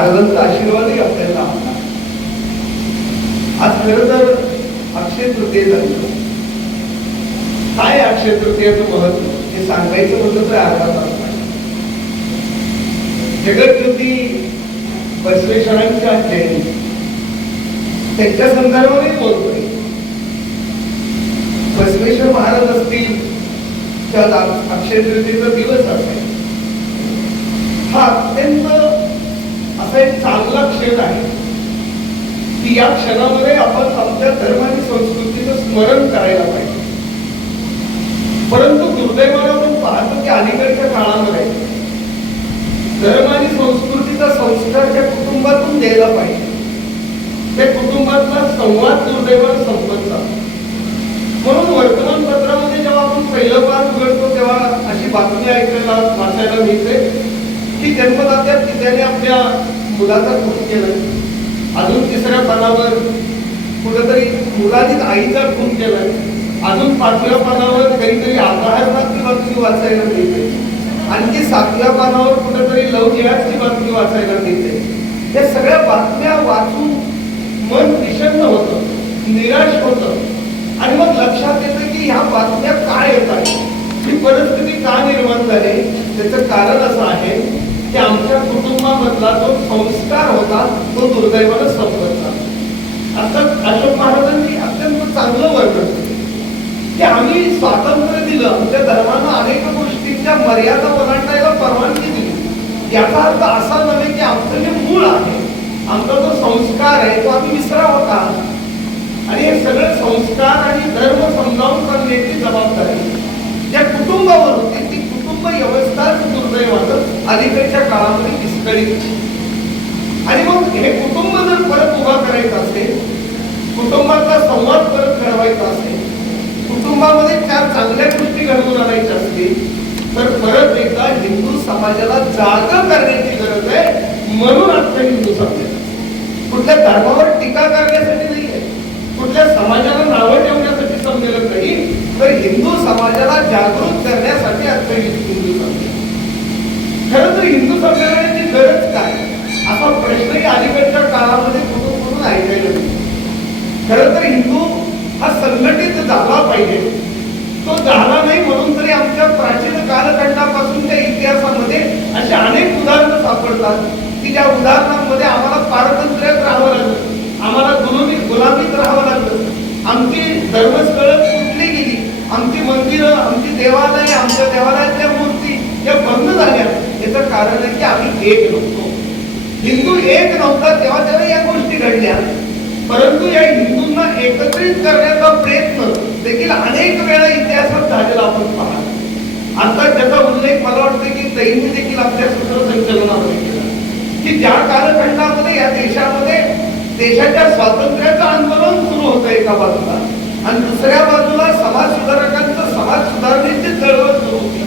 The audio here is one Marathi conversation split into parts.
महाराजांचा आशीर्वादही आपल्याला लाभला. आज खरं तर अक्षय तृतीय झालं. काय अक्षय तृतीयेचं महत्व हे सांगायचं होतं तर अर्धा तास लागला. जगज्योती बसवेश्वरांच्या जयंती त्यांच्या संदर्भाने बोलतोय. बसवेश्वर महाराज असतील त्या अक्षय तृतीयेचा दिवस असेल, हा अत्यंत असा एक चांगला क्षण आहे की या क्षणामध्ये आपण आमच्या धर्म आणि संस्कृतीचं स्मरण करायला पाहिजे. परंतु दुर्दैवाने आपण पाहतो की अलीकडच्या काळामध्ये धर्म आणि संस्कृतीचा संस्कार त्या कुटुंबातून द्यायला पाहिजे, त्या कुटुंबातला संवाद दुर्दैवाने संपत जातो. म्हणून वर्तमानपत्रामध्ये जेव्हा आपण पहिलं पान उघडतो तेव्हा अशी बातमी ऐकायला वाचायला मिळते की जन्मदात्या पित्याने आपल्या मुलाचा खून केला. अजून तिसऱ्या पानावर कुठेतरी मुलानेच आईचा खून केलाय. अजून 5व्या पानावर काहीतरी अपहरणाची बातमी वाचायला मिळते. आणखी 7व्या पानावर कुठेतरी लव जिहादची बातमी वाचायला मिळते. या सगळ्या बातम्या वाचून मन विषण्ण होतं, निराश होतं आणि मग लक्षात येतं की ह्या बातम्या काय येत आहेत, ही परिस्थिती का निर्माण झाली. त्याचं कारण असं आहे की आमच्या कुटुंबामधला जो संस्कार होता तो दुर्दैवाने संपला. आता अशोक महाराजांनी अत्यंत चांगलं वर्णन केलं की आम्ही स्वातंत्र्य दिलं, आमच्या धर्मानं अनेक गोष्टींच्या मर्यादा ओलांडायला परवानगी दिली. याचा अर्थ असा नव्हे की आमचं जे मूळ आहे, आमचा जो संस्कार आहे तो आम्ही विसरावा का. आणि हे सगळे संस्कार आणि धर्म समजावून सांगण्याची जबाबदारी ज्या कुटुंबावर होती ती कुटुंब व्यवस्थाच दुर्दैवानं अलीकडच्या काळामध्ये विस्कळीत. आणि मग हे कुटुंब जर परत उभा करायचं असेल, कुटुंबाचा संवाद परत घडवायचा असेल, कुटुंबामध्ये 4 चांगल्या गोष्टी घडवून आणायच्या असतील तर परत एकदा हिंदू समाजाला जागा करण्याची गरज आहे. म्हणून आजचं हिंदू समाज कुठल्या धर्मावर टीका करण्यासाठी नाही आहे, कुठल्या समाजाला नावं ठेवण्यासाठी संमेलन नाही, तर हिंदू समाजाला जागृत करण्यासाठी आजचं हिंदू संमेलन. खरं तर हिंदू संमेलनाची गरज काय असा प्रश्नही अलीकडच्या काळामध्ये कुठून ऐकायला मिळतो. खरं तर हिंदू हा संघटित झाला पाहिजे. तो झाला नाही म्हणून तरी आमच्या प्राचीन कालखंडापासूनच्या इतिहासामध्ये अशी अनेक उदाहरणं सापडतात की ज्या उदाहरणांमध्ये आम्हाला पारतंत्र्यात राहावं लागलं, आम्हाला गुलामीत राहावं लागलं, आमची धर्मस्थळं तुटली गेली, आमची मंदिरं, आमची देवालय, आमच्या देवालयातल्या मूर्ती या बंद झाल्या. याचं कारण आहे की आम्ही एक नव्हतो. हिंदू एक नव्हता तेव्हा या गोष्टी घडल्या. परंतु या हिंदूंना एकत्रित करण्याचा प्रयत्न देखील अनेक वेळा इतिहासात झालेला आपण पाहतो. आता त्याचा उल्लेख मला वाटतं की दैनी देखील आपल्या सूत्रसंचलनामध्ये केला की ज्या कालखंडामध्ये या देशामध्ये देशाच्या स्वातंत्र्याचं आंदोलन सुरू होतं एका बाजूला आणि दुसऱ्या बाजूला समाज सुधारकांचं समाज सुधारणेची चळवळ सुरू होती.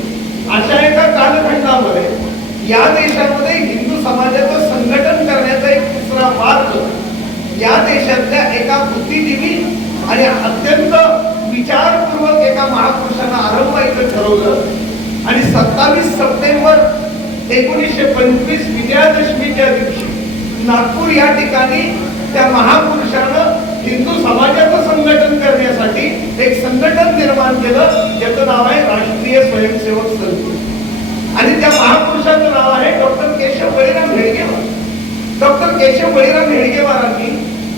अशा एका कालखंडामध्ये या देशामध्ये हिंदू समाजाचं संघटन करण्याचा एक दुसरा मार्ग या देशातल्या एका बुद्धिजीवी आणि अत्यंत विचारपूर्वक एका महापुरुषांना आरंभायचं ठरवलं आणि 27 सप्टेंबर 1925 विजयादशमीच्या दिवशी नागपूर या ठिकाणी त्या महापुरुषानं हिंदू समाजाचं संघटन करण्यासाठी एक संघटन निर्माण केलं ज्याचं नाव आहे राष्ट्रीय स्वयंसेवक संघ. आणि त्या महापुरुषाचं नाव आहे डॉक्टर केशव बळीराम हेडगेवार. डॉक्टर केशव बळीराम हेडगेवारांनी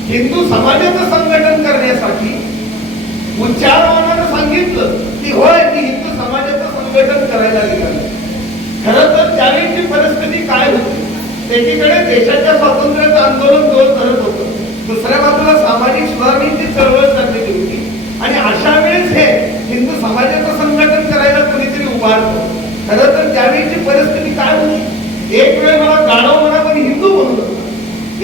हिंदू समाजाचं संघटन करण्यासाठी उच्चारवानानं सांगितलं की होय मी हिंदू समाजाचं संघटन करायला निघालो. खरं तर त्यावेळीची परिस्थिती काय होती, एकीकडे देशाच्या स्वातंत्र्याचं आंदोलन जोर धरत होतं, दुसऱ्या बाजूला सामाजिक सुधारणेची चळवळ चाललेली होती आणि अशा वेळेस हे हिंदू समाजाचं संघटन करायला कोणीतरी उभारतो. खरं तर त्यावेळीची परिस्थिती काय होती, एक वेळ मला गाढव म्हणा पण हिंदू म्हणू नका,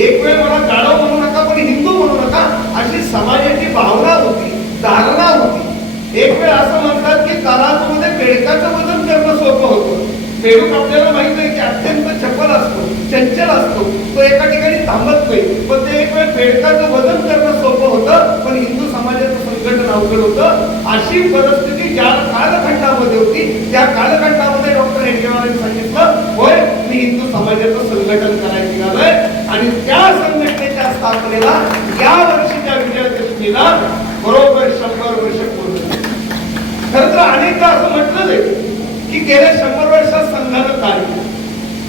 एक वेळ मला गाढव म्हणू नका पण हिंदू म्हणू नका, अशी समाजाची भावना होती, धारणा होती. एक वेळ असं म्हणतात की तराजूमध्ये बेडकाचं वजन करणं सोपं होतं. बेडूक आपल्याला माहित आहे की अत्यंत चपल असतो, चंचल असतो, तो एका ठिकाणी थांबत नाही, पण ते एक वेळ बेडकाचं वजन करणं सोपं होतं पण हिंदू समाजाचं संघटन अवघड होतं. अशी परिस्थिती ज्या कालखंडामध्ये होती त्या कालखंडामध्ये डॉक्टर हेडगेवारांनी सांगितलं होय मी हिंदू समाजाचं संघटन करायला निघालोय आणि त्या संघटनेच्या स्थापनेला या वर्षीच्या विजयादशमीला बरोबर 100 वर्ष पूर्ण झाली. खरं तर अनेकदा असं म्हटलं जाईल की गेल्या 100 वर्षात संघानं काय केलं,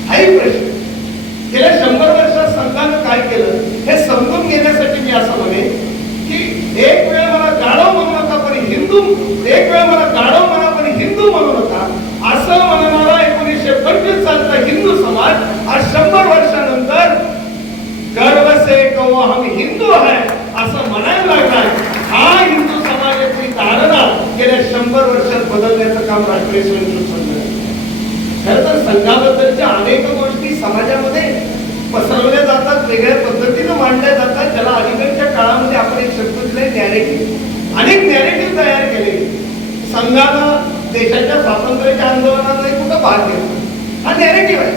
हाही प्रश्न. गेल्या 100 वर्षात संघानं काय केलं हे समजून घेण्यासाठी मी असं म्हणेन की एक वेळ मला गाढव म्हणू नका पण हिंदू, एक वेळ मला गाढव म्हणा पण हिंदू म्हणू नका असं म्हणणारा 1925 सालचा हिंदू समाज आज 100 वर्षानंतर गर्व से कहो हम हिंदू है असं म्हणायला लागलाय. हा हिंदू समाजाची धारणा गेल्या 100 वर्षात बदलण्याचं काम राष्ट्रीय स्वयंसेवक संघ. खरं तर संघाबद्दलच्या अनेक गोष्टी समाजामध्ये पसरवल्या जातात, वेगळ्या पद्धतीने मांडल्या जातात, ज्याला अलीकडच्या काळामध्ये आपण एक शब्द दिलाय नॅरेटिव्ह. अनेक नॅरेटिव्ह तयार केले. संघानं देशाच्या स्वातंत्र्याच्या आंदोलनात कुठं भाग घेतला हा नॅरेटिव्ह आहे.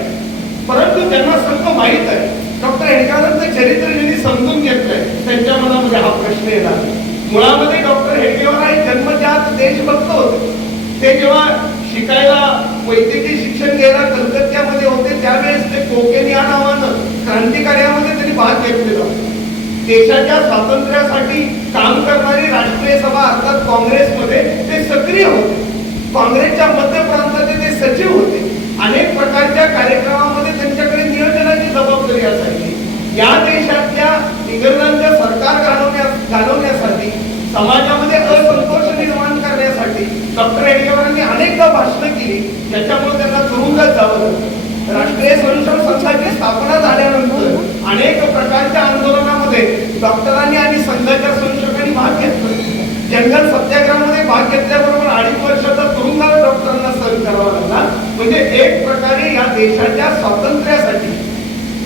परंतु त्यांना संघ माहित आहे डॉक्टर हेडगेवारांचं चरित्र ज्यांनी समजून घेतलंय त्यांच्या मनामध्ये हा प्रश्न येणार. मुळामध्ये डॉक्टर हेडगेवार हे जन्मजात देशभक्त होते. ते जेव्हा शिकायला वैद्यकीय शिक्षण घ्यायला कलकत्त्यामध्ये होते त्यावेळेस ते कोकेन या नावानं क्रांतिकार्यामध्ये त्यांनी भाग घेतलेला. देशाच्या स्वातंत्र्यासाठी काम करणारी राष्ट्रीय सभा अर्थात काँग्रेसमध्ये ते सक्रिय होते. काँग्रेसच्या मध्य प्रांताचे ते सचिव होते. अनेक प्रकारच्या कार्यक्रमामध्ये त्यांच्याकडे नियोजनाची जबाबदारी असायची. या देशातल्या इंग्रजांच्या सरकार घालवण्यासाठी समाजामध्ये असंतोष निर्माण करण्यासाठी डॉक्टर हेडगेवारांनी अनेकदा भाषणं केली ज्याच्यामुळे त्यांना तुरुंगात जावं लागलं. राष्ट्रीय स्वयंसेवक संघाची स्थापना झाल्यानंतर अनेक प्रकारच्या आंदोलनामध्ये डॉक्टरांनी आणि संघाच्या स्वयंसेवकांनी भाग घेतला. जंगल सत्याग्रहामध्ये भाग घेतल्याबरोबर 2.5 वर्षाचा तुरुंगाला डॉक्टरांना सहन करावा लागला. म्हणजे एक प्रकारे या देशाच्या स्वातंत्र्यासाठी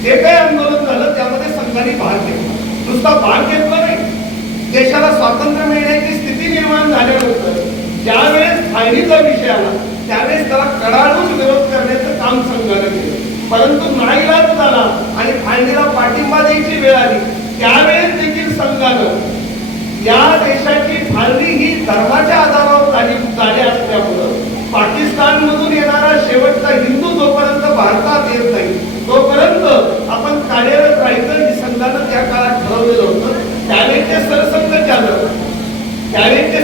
जे काही आंदोलन झालं त्यामध्ये संघाने भाग घेतला. नुसता भाग घेतला नाही, देशाला स्वातंत्र्य मिळण्याची स्थिती निर्माण झाल्यानंतर ज्यावेळेस फायरीचा विषय आला त्यावेळेस त्याला कडाडून विरोध करण्याचं काम संघाने केलं. परंतु नाईलाज झाला आणि फायरीला पाठिंबा द्यायची वेळ आली त्यावेळेस देखील संघानं या देशाची फाळणी ही धर्माच्या आधारावर झाली असल्यामुळं पाकिस्तान मधून येणारा शेवटचा हिंदू जोपर्यंत भारतात येत नाही तोपर्यंत आपण कार्यरत राहायचं ही संघानं त्या काळात ठरवलेलं होतं. त्यावेळेचे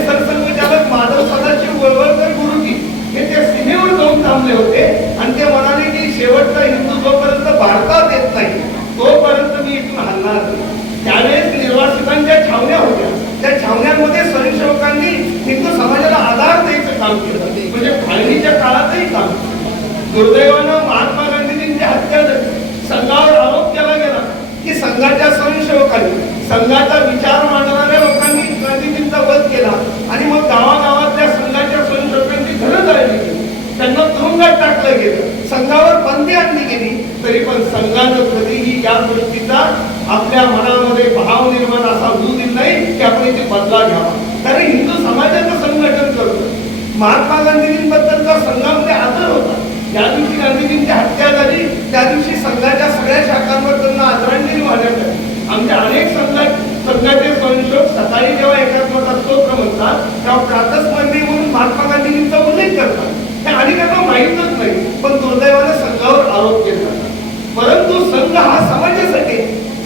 सरसंघचालक माधव सदाशिव गोळवळकर गुरुजी हे त्या सीमेवर जाऊन थांबले होते आणि ते म्हणाले की शेवटचा हिंदू जोपर्यंत भारतात येत नाही तोपर्यंत मी इथून हलणार नाही. त्यावेळेस निर्वासितांच्या छावण्या होत्या. त्या छावण्यांमध्ये स्वयंसेवकांनी हिंदू समाजाला आधार द्यायचं काम केलं. म्हणजे फाळणीच्या काळातही काम. दुर्दैवानं महात्मा गांधीजींची हत्या झाली. संघावर आरोप केला गेला की संघाच्या स्वयंसेवकांनी संघाचा विचार मांडणाऱ्या लोकांनी गांधीजींचा वध केला आणि मग गावागावातल्या संघाच्या स्वयंसेवकांची घरं जाळली गेली, त्यांना तुरुंगात टाकलं गेलं, संघावर बंदी आणली गेली. तरी पण संघानं कधीही या गोष्टीचा आपल्या मनामध्ये भाव निर्माण असा होऊ दिला नाही की आपण इथे बदला घ्यावा. कारण हिंदू समाजाचं संघटन करतो. महात्मा गांधीजींबद्दलचा संघामध्ये आदर होता. ज्या दिवशी गांधीजींची हत्या झाली त्या दिवशी संघाच्या सगळ्या शाखांवर त्यांना आदरांजली वाहण्यात आली. आमच्या अनेक संघाचे स्वयंसेवक सकाळी जेव्हा एकात्मता स्तोत्र म्हणतात तेव्हा प्रातस्मरणी म्हणून महात्मा गांधीजींचा उल्लेख करतात. हे अनेकांना माहीतच नाही, पण दुर्दैवाने संघावर आरोप केले जातात. परंतु संघ हा समाजासाठी,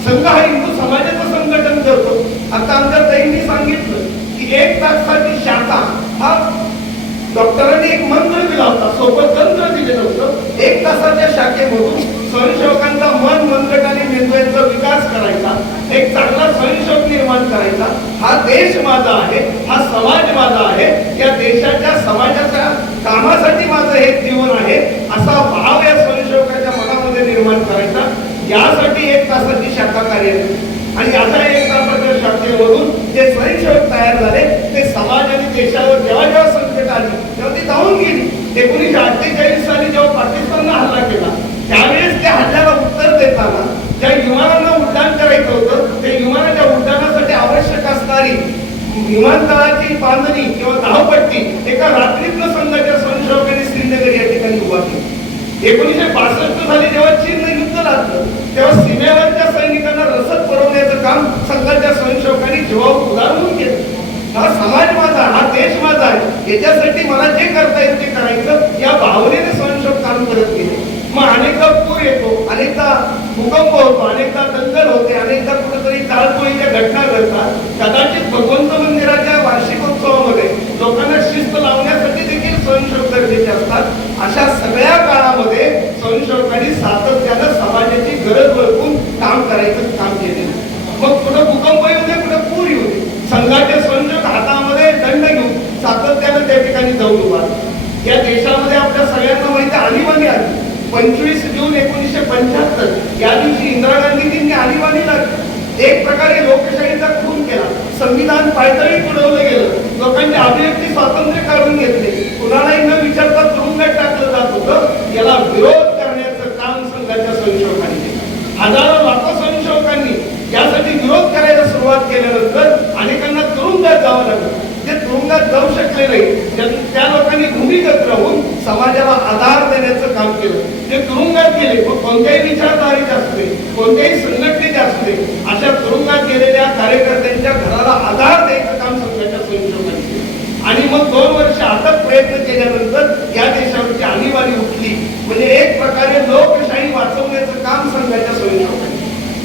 संघ हा हिंदू समाजाचं संघटन करतो. आता आमच्या ताईंनी सांगितलं की 1 तासाची शाखा हा डॉक्टरांनी एक मंत्र दिला होता, सोबत तंत्र दिलेलं होतं. 1 तासाच्या शाखेमधून स्वयंसेवकांचा मन, मनगट आणि मेंदू यांचा विकास करायचा, एक चांगला स्वयंसेवक निर्माण करायचा. हा देश माझा आहे, हा समाज माझा आहे, या देशाच्या समाजाच्या कामासाठी माझं हे जीवन आहे असा भाव या स्वयंसेवकाच्या मनामध्ये निर्माण करायचा. यासाठी 1 तासाची शाखा कार्यरत आणि आता 1 तासाच्या शाखेवरून जे स्वयंसेवक तयार झाले ते समाज आणि देशावर जेव्हा जेव्हा संकट आली तेव्हा ती धावून गेली. 1948 साली जेव्हा पाकिस्ताननं हल्ला केला त्यावेळेस त्या हल्ल्याला उत्तर देताना ज्या विमानांना उड्डाण करायचं होतं त्या विमानाच्या उड्डाणासाठी आवश्यक असणारी विमानतळाची बांधणी किंवा धावपट्टी एका रात्रीतनं संघाच्या स्वयंसेवकांनी श्रीनगर या ठिकाणी उभा केली. 1962 साली जेव्हा चीननं युद्ध लागलं तेव्हा सीमेवरच्या सैनिकांना रसद पुरवण्याचं काम संघाच्या स्वयंसेवकांनी जीवावर उदाहरण केलं. हा समाज माझा, हा देश माझा आहे, याच्यासाठी मला जे करता येईल ते करायचं या भावनेने स्वयंसेवक काम करत गेले. मग अनेकदा पूर येतो, अनेकदा भूकंप होतो, अनेकदा घटना घडतात. कदाचित भगवंत मंदिराच्या वार्षिकोत्सवामध्ये लोकांना शिस्त लावण्यासाठी देखील स्वयंसेवक गरजेचे असतात. अशा सगळ्या काळामध्ये स्वयंसेवकांनी सातत्यानं समाजाची गरज ओळखून काम करायचं काम केले. मग कुठं भूकंप येऊ दे, कुठं पूर येऊ दे, संघाचे स्वयंसेवक हातामध्ये दंड घेऊन सातत्यानं त्या ठिकाणी जाऊन उभा. या देशामध्ये आपल्या सगळ्यांना माहिती आणीबाणी आली. 25 जून 1975 या दिवशी इंदिरा गांधीजींनी आणीबाणी लागली. एक प्रकारे लोकशाहीचा खून केला. संविधान पायदळी तुडवलं गेलं. लोकांचे अभिव्यक्ती स्वातंत्र्य काढून घेतले. कुणालाही न विचारता तुरुंगात टाकलं जात होतं. याला विरोध करण्याचं काम संघाच्या स्वयंसेवकांनी केलं. हजारो लाखो स्वयंसेवकांनी यासाठी विरोध करायला सुरुवात केल्यानंतर अनेकांना तुरुंगात जावं लागलं. जे तुरुंगात जाऊ शकले नाही त्या लोकांनी भूमिगत राहून समाजाला आधार देण्याचं काम केलं. जे तुरुंगात गेले, कोणत्याही विचारधारेचे असले, कोणत्याही संघटनेचे असले, अशा तुरुंगात गेलेल्या कार्यकर्त्यांच्या घराला आधार द्यायचं काम संघाच्या स्वयंसेवकांनी केलं. आणि मग 2 वर्ष अथक प्रयत्न केल्यानंतर या देशावरची आणीबाणी उठली. म्हणजे एक प्रकारे लोकशाही वाचवण्याचं काम संघाच्या स्वयंसेवकांनी.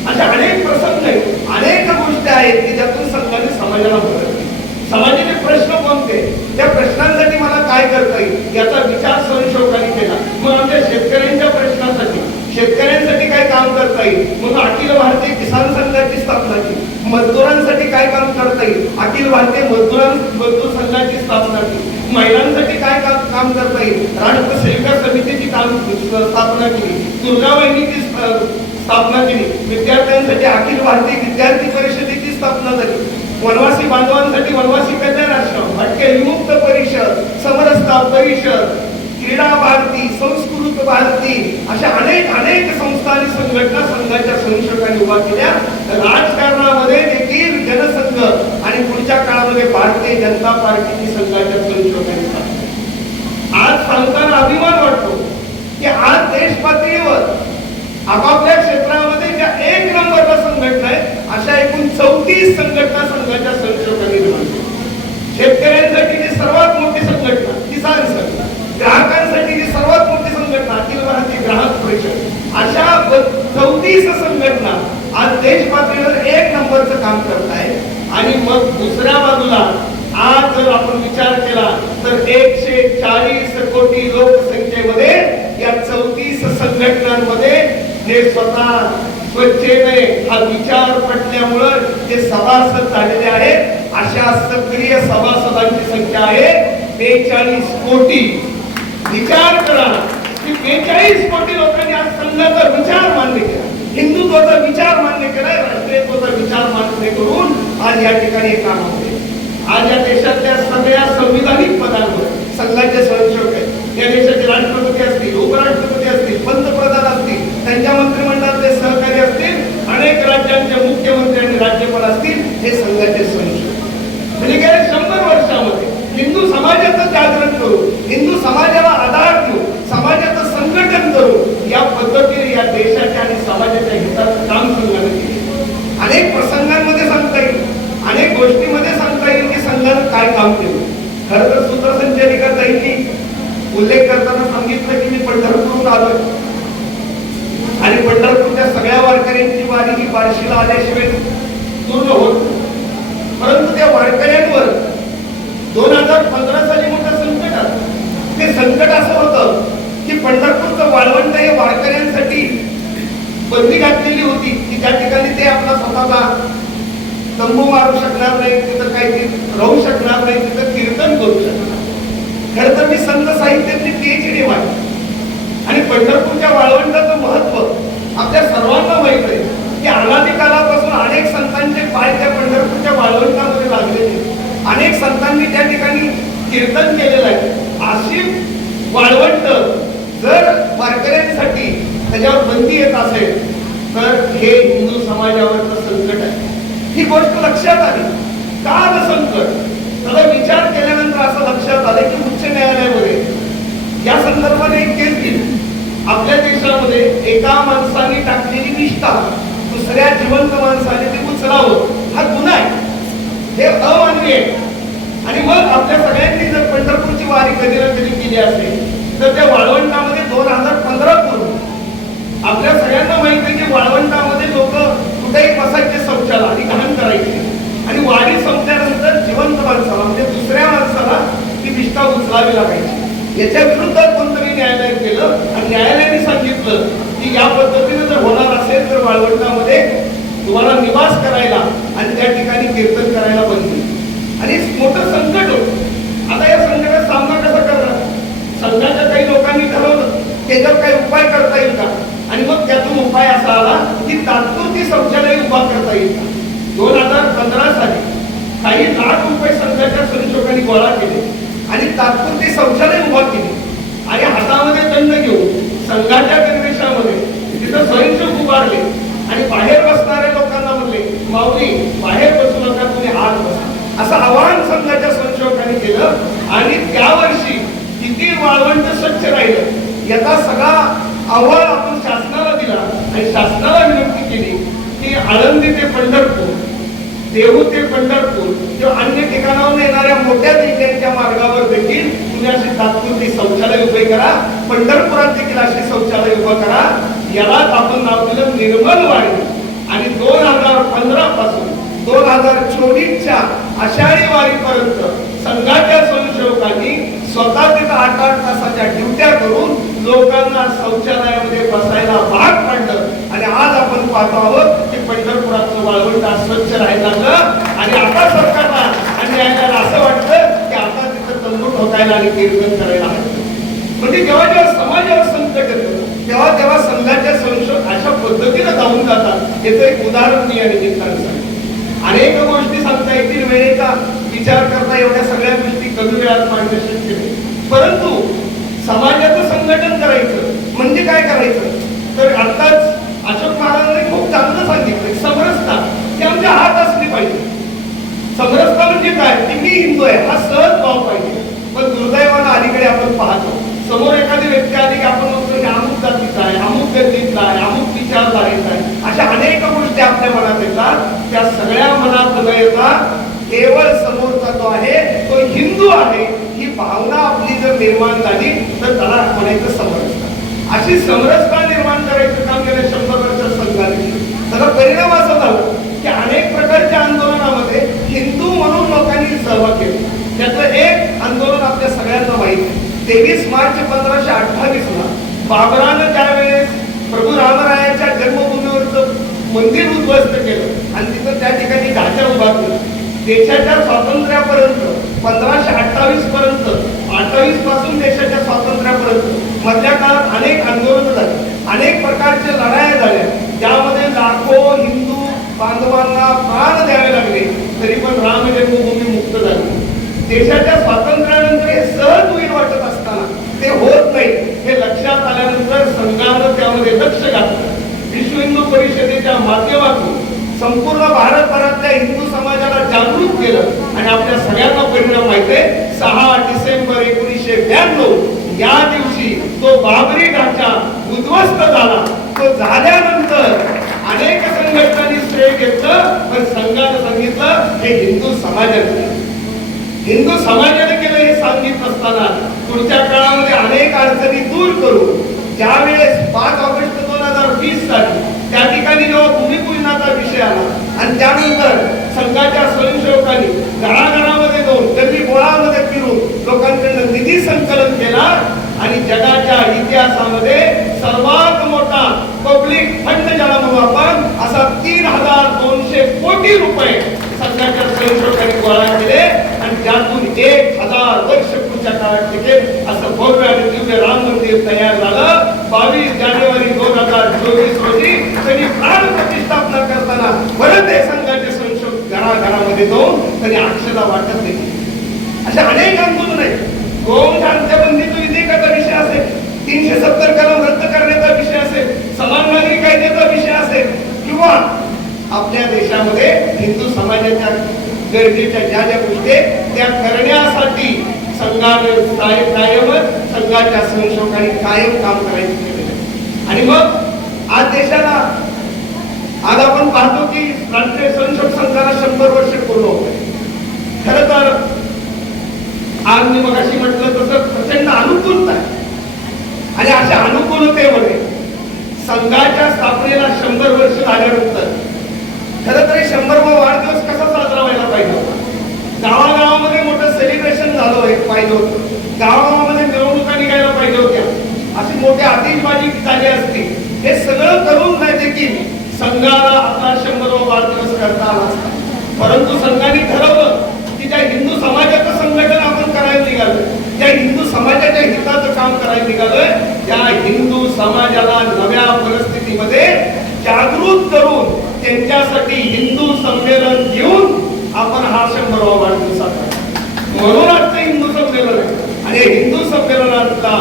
अशा अनेक प्रसंग आहेत, अनेक गोष्टी आहेत की ज्यातून संघाने समाजाला मदत केली. समाजाचे प्रश्न कोणते, त्या प्रश्नांसाठी मला काय करता येईल याचा विचार स्वयंसेवकांनी केला. मग आमच्या शेतकऱ्यांच्या प्रश्नासाठी, शेतकऱ्यांसाठी काय काम करता येईल म्हणून अखिल भारतीय किसान संघाची स्थापना केली. मजदुरांसाठी काय काम करता येईल, अखिल भारतीय मजदूर संघाची स्थापना केली. महिलांसाठी काय काम करता येईल, राष्ट्र सेविका समितीची स्थापना केली. दुर्गावाहिनीची स्थापना केली. विद्यार्थ्यांसाठी अखिल भारतीय विद्यार्थी परिषदेची स्थापना झाली. वनवासी बांधवांसाठी वनवासी कल्याण आश्रम, भटके विमुक्त परिषद, समरसता परिषद, क्रीडा भारती, संस्कृत भारती, अशा अनेक संस्था आणि संघटना संघाच्या स्वयंसेवकांनी उभा केल्या. राजकारणामध्ये देखील जनसंघ आणि पुढच्या काळामध्ये भारतीय जनता पार्टीची संघाच्या स्वयंसेवकांनी स्थापना. आज सांगताना अभिमान वाटतो की आज देश पातळीवर आपापल्या क्षेत्रामध्ये ज्या 1 नंबरला संघटना आहे अशा एकूण 34 संघटना संघाच्या स्वयंसेवकांनी निर्माण केल्या. शेतकऱ्यांसाठी जी सर्वात मोठी संघटना किसान संघ, ग्राहकांसाठी जी सर्वात मोठी संघटना अखिल भारतीय ग्राहक परिषद, अशा 34 संघटना आज देश पातळीवर 1 नंबरचं काम करत आहे. आणि मग दुसऱ्या बाजूला आज जर आपण विचार केला तर 140 कोटी लोकसंख्येमध्ये या 34 संघटनांमध्ये जे स्वतः स्वच्छेने हा विचार पटल्यामुळं जे सभासद झालेले आहेत अशा सक्रिय सभासदांची संख्या आहे 42 कोटी. विचार करा की 42 कोटी लोकांनी आज संघाचा विचार मान्य केला, हिंदुत्वाचा विचार मान्य केलाय, राष्ट्रीयत्वाचा विचार मान्य करून आज या ठिकाणी काम होते. आज या देशातल्या सगळ्या संविधानिक पदांवर संघाचे स्वयंसेवक आहेत. या देशाचे राष्ट्रपती असतील, उपराष्ट्रपती असतील, पंतप्रधान असतील, त्यांच्या मंत्रिमंडळातले सहकारी असतील, अनेक राज्यांचे मुख्यमंत्री आणि राज्यपाल असतील, हे संघाचे स्वयंसेवक. म्हणजे गेल्या 100 वर्षामध्ये हिंदू समाजाचं जागरण करून, हिंदू समाजाला आधार देऊन, समाजाचं संघटन करून या पद्धतीने या देशाच्या आणि समाजाच्या हिताचं काम संघाने केले. अनेक प्रसंगांमध्ये सांगता येईल, अनेक गोष्टीमध्ये सांगता येईल की संघानं काय काम केलं. खरं तर सूत्रसंचालिका ताईंनी उल्लेख करताना सांगितलं की मी पंढरपूरहून आलोय आणि पंढरपूरच्या सगळ्या वारकऱ्यांची वारी ही बार्शीला आल्याशिवाय पूर्ण होत. परंतु त्या वारकऱ्यांवर 2015 साली मोठं संकट आलं. ते संकट असं होतं की पंढरपूरचं वाळवंट हे वारकऱ्यांसाठी बंदी घातलेली होती की ज्या ठिकाणी ते आपला स्वतःला तंबू मारू शकणार नाही, तिथं काही राहू शकणार नाही, तिथं कीर्तन करू शकणार. खरं तर मी संत साहित्यातली PhD मांडली आणि पंढरपूरच्या वाळवंटाचं महत्व आपल्या सर्वांना माहित आहे की अनादी कालापासून अनेक संतांचे पाय त्या पंढरपूरच्या वाळवंटामध्ये लागलेले, अनेक संतांनी त्या ठिकाणी कीर्तन केलेलं आहे. अशी वाळवंट जर वारकऱ्यांसाठी त्याच्यावर बंदी येत असेल तर हे हिंदू समाजावरचं संकट आहे. ही गोष्ट लक्षात आली. का आलं संकट? त्याला विचार केल्यानंतर असं लक्षात आलं की उच्च न्यायालयामध्ये या संदर्भाने एक केस दिली. आपल्या देशामध्ये एका माणसाने टाकलेली निष्ठा दुसऱ्या जिवंत माणसाने ते उचलावं हा गुन्हा आहे, हे अमानवीय आहे. आणि मग आपल्या सगळ्यांनी जर पंढरपूरची वारी कधी ना कधी केली असेल तर त्या वाळवंटामध्ये 2015 पूर्वी आपल्या सगळ्यांना माहिती आहे की वाळवंटामध्ये लोक कुठेही बसायचे शौचाला आणि घाण करायचे. करायची आणि वारी संपल्यानंतर जिवंत माणसाला म्हणजे दुसऱ्या माणसाला ती विष्ठा उचलावी लागायची। याच्या विरुद्धात कोणतरी न्यायालय केलं आणि न्यायालयाने सांगितलं की या पद्धतीने जर होणार असेल तर वाळवंटामध्ये तुम्हाला निवास करायला आणि त्या ठिकाणी कीर्तन करायला बंदी। आणि मोठं संकट होतं। आता या संकटात सामना कसा करणार? संघाच्या काही लोकांनी ठरवलं त्याच्यावर काही उपाय करता येईल का, आणि मग त्यातून उपाय असा आला की तात्पुरती शौचालय उभा करता येईल का। 2015 साली काही लाख रुपये संघाच्या स्वयंसेवकांनी गोळा केले आणि तात्पुरती शौचालय उभा केली आणि हातामध्ये दंड घेऊन संघाच्या गणवेशामध्ये तिथं स्वयंसेवक उभारले आणि बाहेर बसणाऱ्या लोकांना म्हणले माऊली बाहेर बसू नका, तुम्ही आत बसा, असं आवाहन संघाच्या स्वयंसेवकांनी केलं। आणि त्या वर्षी किती वाळवंट स्वच्छ राहिलं याचा सगळा अहवाल आपण शासनाला दिला आणि शासनाला विनंती केली की आळंदी ते पंढरपूर, देहू ते पंढरपूर किंवा अन्य ठिकाणाहून येणाऱ्या मोठ्या दिंड्यांच्या मार्गावर देखील तुम्ही अशी तात्पुरती शौचालय उभे करा, पंढरपुरात देखील अशी शौचालय उभं करा। यालाच आपण नाव दिलं निर्मल वारी। आणि 2015 पासून 2024च्या आषाढी वारीपर्यंत संघाच्या स्वयंसेवकांनी स्वतः तिथं 8-8 तासाच्या ड्युट्या करून लोकांना शौचालयामध्ये बसायला भाग पाडलं। आणि आज आपण पाहतो आहोत की पंढरपुरातलं वाळवंट स्वच्छ राहायला लागलं आणि आता सरकारला आणि न्यायालयाला असं वाटतं की आता तिथं तंबू ठोकायला आणि कीर्तन करायला हवं। म्हणजे जेव्हा जेव्हा समाजावर संकट येतं तेव्हा तेव्हा संघाच्या स्वयंसेवक अशा पद्धतीने धावून जातात। याचं एक उदाहरण मी या निमित्तानं सांगतो। अनेक गोष्टी सांगता येतील, वेळेचा विचार करता एवढ्या सगळ्या गोष्टी कमी वेळात मांडणं शक्य नाही, परंतु समाजाचं संघटन करायचं म्हणजे काय करायचं तर आताच अशोक महाराजांनी खूप चांगलं सांगितलं, समरसता ही आमच्या हात असली पाहिजे। समरसता म्हणजे काय की मी हिंदू आहे हा सहज भाव पाहिजे। पण दुर्दैवानं अलीकडे आपण पाहतो समोर एखादी व्यक्ती आली की आपण म्हणतो की अमुक जातीचा आहे, अमुक गतीचा आहे, अमुक विचारधारेचा आहे, अशा अनेक गोष्टी आपल्या मनात येतात। त्या सगळ्या मनात न येता केवळ समोरचा जो आहे तो हिंदू आहे ही भावना आपली जर निर्माण झाली तर त्याला म्हणायचं समरसता। अशी समरसता निर्माण करायचं काम गेल्या 100 वर्षात संघाने केलं। त्याचा परिणाम असा झाला की अनेक प्रकारच्या आंदोलनामध्ये हिंदू म्हणून लोकांनी सहभाग केला। त्यातलं एक आंदोलन आपल्या सगळ्यांना माहिती आहे, 23 मार्च 1528 ला बाबरानं ज्यावेळेस प्रभू रामरायाच्या जन्मभूमीवरचं मंदिर उद्ध्वस्त केलं आणि तिथं त्या ठिकाणी ढाचा उभा केला। देशाच्या स्वातंत्र्यापर्यंत 1528 पर्यंत 28 पासून देशाच्या स्वातंत्र्यापर्यंत मधल्या काळात अनेक आंदोलन झाली, अनेक प्रकारच्या लढाया झाल्या, ज्यामध्ये लाखो हिंदू बांधवांना प्राण द्यावे लागले, तरी पण राम जन्मभूमी मुक्त झाली। देशाच्या स्वातंत्र्यानंतर हे सहज होईल वाटत असताना ते होत नाही हे लक्षात आल्यानंतर संघानं त्यामध्ये लक्ष घातलं। विश्व हिंदू परिषदेच्या माध्यमातून संपूर्ण भारतभरातल्या हिंदू समाजाला जागृत केलं आणि आपल्या सगळ्यांना परिणाम माहिती आहे 6 डिसेंबर 1992 या दिवशी तो बाबरी ढाचा उद्ध्वस्त झाला। तो झाल्यानंतर अनेक संघटनांनी श्रेय घेतलं, पण संघानं सांगितलं हे हिंदू समाजाने केलं हे सांगित असताना पुढच्या काळामध्ये अनेक अडचणी दूर करून ज्यावेळेस 5 ऑगस्ट 2020 साली त्या ठिकाणी जेव्हा भूमिपूजनाचा विषय आला आणि त्यानंतर संघाच्या स्वयंसेवकांनी घराघरामध्ये जाऊन गल्ली बोळामध्ये फिरून लोकांकडून निधी संकलन केला आणि जगाच्या इतिहासामध्ये सर्वात मोठा पब्लिक फंड ज्याला म्हणू आपण असा 3200 कोटी रुपये संघाच्या स्वयंसेवकांनी गोळा केले आणि त्यातून 1000 वर्ष पुढच्या काळात टिकेल असं भव्य आणि दिव्य राम मंदिर तयार झालं। 22 जानेवारी 2024 रोजी त्यांनी प्राण प्रतिष्ठापना करताना परत हे संघाचे स्वयंसेवक घराघरामध्ये जाऊन त्यांनी अक्षता वाटत नाही। अशा अनेक आंदोलन आहेत। गोवंशाच्या बंदीचा विधेयकाचा विषय असेल, 370 कलम रद्द करण्याचा विषय असेल, समान नागरी कायद्याचा विषय असेल किंवा आपल्या देशामध्ये हिंदू समाजाच्या गरजेच्या ज्या ज्या गोष्टी त्या करण्यासाठी संघानं कायमच संघाच्या स्वयंसेवकांनी कायम काम करायचं केलेलं। आणि मग आज देशाला आज आपण पाहतो की राष्ट्रीय स्वयंसेवक संघाला 100 वर्ष पूर्ण होत आहे। खरं तर आज मी मगाशी म्हटलं तसं प्रचंड अनुकूलता आहे आणि अशा अनुकूलतेमध्ये संघाच्या स्थापनेला 100 वर्ष झाल्यानंतर खरं तर 100वा वाढदिवस कसा साजरा व्हायला पाहिजे होता? गावागावामध्ये मोठं सेलिब्रेशन झालं पाहिजे होतं, गावागावामध्ये मिरवणुका निघायला पाहिजे होत्या, अशी मोठ्या आतिषबाजी झाली असती. हे सगळं करून नाही देखील संघाला आपला 100वा वाढदिवस करता आला असता. परंतु संघाने ठरवलं की ज्या हिंदू समाजाचं संघटन आपण करायला निघालोय, ज्या हिंदू समाजाच्या हिताचं काम करायला निघालोय, त्या हिंदू समाजाला नव्या परिस्थितीमध्ये जागृत करून त्यांच्यासाठी हिंदू संमेलन घेऊन आपण हा 100वा वाढदिवस साजरा म्हणून आजचं हिंदू संमेलन आहे. आणि हिंदू संमेलनातला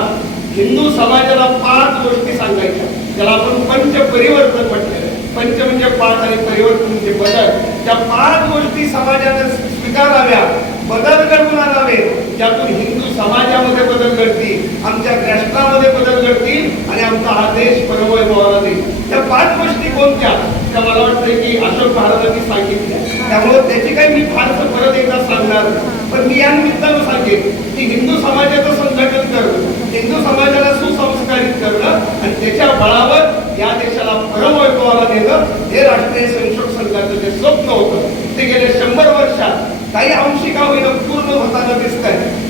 हिंदू समाजाला 5 गोष्टी सांगायच्या, ज्याला आपण पंच परिवर्तन म्हटलेलं आहे. पंच म्हणजे 5 आणि परिवर्तन म्हणजे बदल. त्या 5 गोष्टी समाजाने स्वीकाराव्या, बदल घडवून आणावे, ज्यातून हिंदू समाजामध्ये बदल घडतील, आमच्या राष्ट्रामध्ये बदल घडतील आणि आमचा हा देश परमवैभवाला देईल. त्या 5 गोष्टी कोणत्या त्या मला वाटतं की अशोक महाराजांनी सांगितल्या, त्यामुळे त्याची काही मी फारसं परत एकदा सांगणार. पण मी या निमित्तानं सांगेन की हिंदू समाजाचं संघटन करणं, हिंदू समाजाला सुसंस्कारित करणं आणि त्याच्या बळावर या देशाला परमवैभवाला नेणं हे राष्ट्रीय स्वयंसेवक संघाचं जे स्वप्न होतं ते गेल्या 100 वर्षात काही अंशी का होईना पूर्ण होताना दिसत आहे.